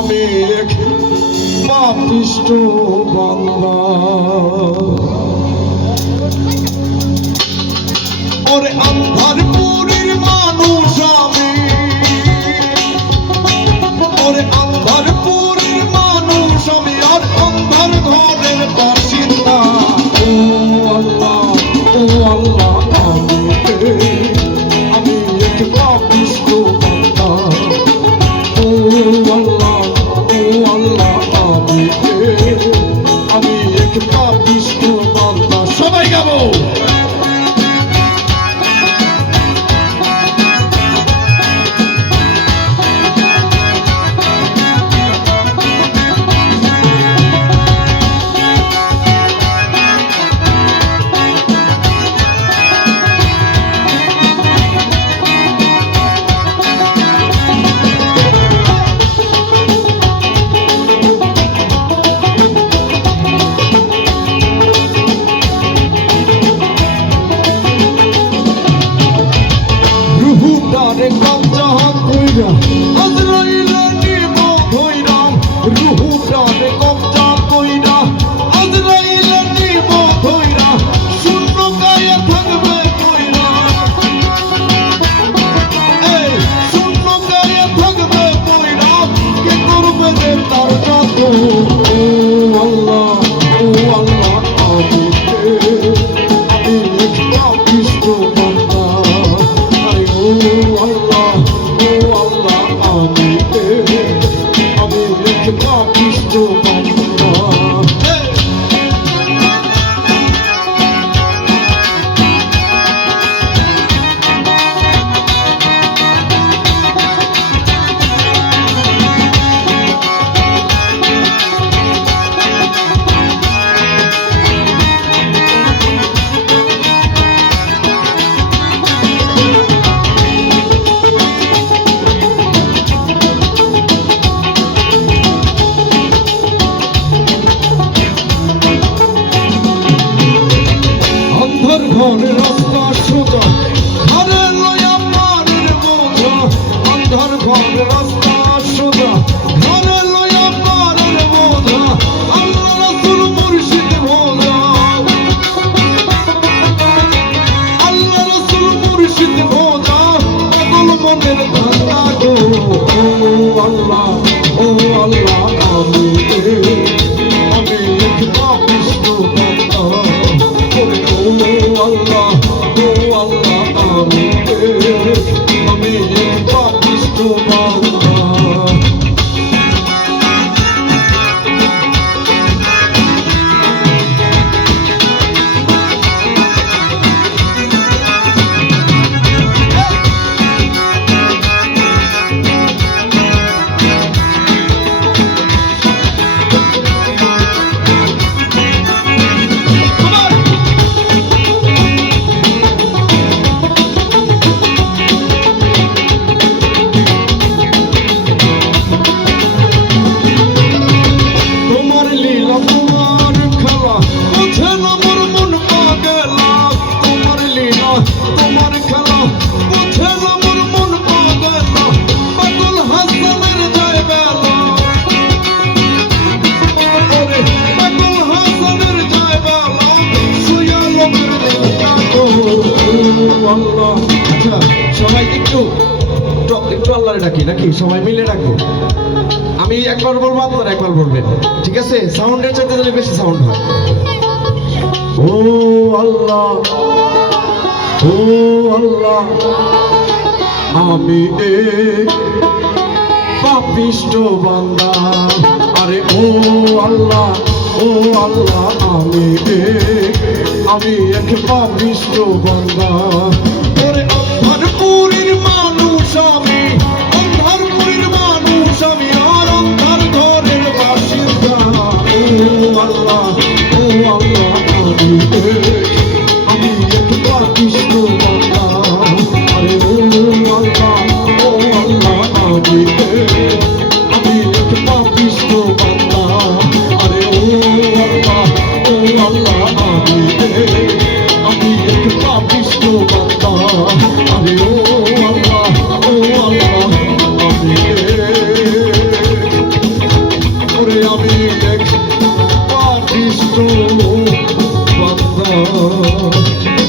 আমি এক পাপিষ্ঠ বান্দা। ওরে আন্ধারপুরের মানুষ আমি, ওরে আন্ধারপুরের মানুষ আমি, আর অন্ধার ঘরের বাসিন্দা। ও আল্লাহ, ও আল্লাহ, আমি এক পাপিষ্ঠ বান্দা। ও আল্লাহ, ও আল্লাহ, আমি এক পাপিষ্ঠ বান্দা। সবাই গাবো। রুহুটারে কবজা কইরা আজরাইলে নিব ধইরা, রুহুটারে কবজা কইরা আজরাইলে নিব ধইরা, শূন্য গায়ে থাকবে কইরা, এই শূন্য গায়ে থাকবে কইরা, কে করবে রে তার যত। ও আল্লাহ, ও আল্লাহ, আমি এক পাপিষ্ঠ বান্দা। ও আল্লাহ, ও আল্লাহ, আমি এক পাপিষ্ঠ বান্দা। ঘরের রাস্তা সোজা, ঘরে লয়া পারের বোঝা, অন্ধার ঘরের রাস্তা সোজা, ঘরে লয়া পারের বোঝা, আল্লাহ রাসূল মুর্শিদ ভোলা, আল্লাহ রাসূল মুর্শিদ ভোলা, পাগল মনের ধান্দা গো। ও আল্লাহ, ও আল্লাহ, আমি এক পাপিষ্ঠ বান্দা। ও আল্লাহ, ও আল্লাহ, আমি এক পাপিষ্ঠ বান্দা। আচ্ছা সবাই একটু একটু আল্লাহরে ডাকি নাকি, সবাই মিলে ডাকবো। আমি একবার বলবো, আপনারা একবার বলবেন, ঠিক আছে? সাউন্ডের চাইতে যদি বেশি সাউন্ড হয়। ও আল্লাহ, ও আল্লাহ, আমি এক পাপিষ্ঠ বান্দা। আরে ও আল্লাহ, ও আল্লাহ, আমি এক পাপিষ্ঠ বান্দা। ওরে অন্ধারপুরের মানুষ আমি, অন্ধারপুরের মানুষ আমি, আর অন্ধার ঘরের বাসিন্দা। ও আল্লাহ, ও আল্লাহ, আমি এক পাপিষ্ঠ বান্দা। আরে ও আল্লাহ, ও আল্লাহ, আমি এক পাপিষ্ঠ বান্দা। আরে ও আল্লাহ, ও আল্লাহ, আমি এক পাপিষ্ঠ বান্দা। আরে ও আল্লাহ, ও আল্লাহ, আমি আমি এক পাপিষ্ঠ বান্দা